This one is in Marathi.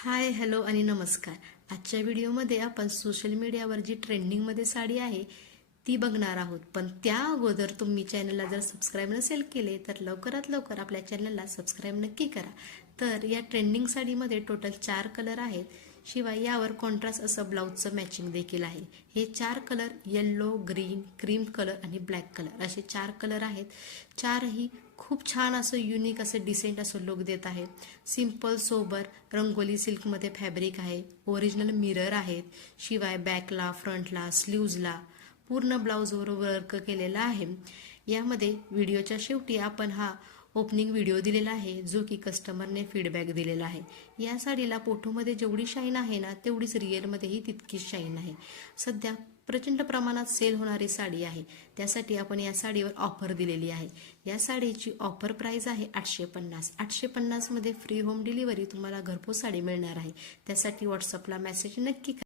हाय हॅलो आणि नमस्कार. आजच्या व्हिडिओमध्ये आपण सोशल मीडियावर जी ट्रेंडिंगमध्ये साडी आहे ती बघणार आहोत. पण त्या अगोदर तुम्ही चॅनलला जर सबस्क्राईब नसेल केले तर लवकरात लवकर आपल्या चॅनलला सबस्क्राईब नक्की करा. तर या ट्रेंडिंग साडीमध्ये टोटल चार कलर आहेत. शिवाय यावर कॉन्ट्रास्ट असं ब्लाऊजचं मॅचिंग देखील आहे. हे चार colour yellow green cream colour आणि ब्लॅक कलर असे चार कलर आहेत. चारही खूप छान असं युनिक असं डिसेंट असं लुक देत आहे सिंपल सोबर रंगोली सिल्कमध्ये फॅब्रिक आहे. ओरिजिनल मिरर आहेत. शिवाय बॅकला फ्रंटला स्लीव्जला पूर्ण ब्लाऊजवर वर्क केलेला आहे. यामध्ये व्हिडिओच्या शेवटी आपण हा ओपनिंग व्हिडिओ दिलेला आहे जो की कस्टमरने फीडबॅक दिलेला आहे. या साडीला पोठोमध्ये जेवढी शाईन आहे ना तेवढीच रिअलमध्येही तितकीच शाईन आहे. सध्या प्रचंड प्रमाणात सेल होणारी साडी आहे. त्यासाठी आपण या साडीवर ऑफर दिलेली आहे. या साडीची ऑफर प्राईज आहे आठशे पन्नास. आठशे पन्नासमध्ये फ्री होम डिलिव्हरी तुम्हाला घरपोच साडी मिळणार आहे. त्यासाठी व्हॉट्सअपला मेसेज नक्की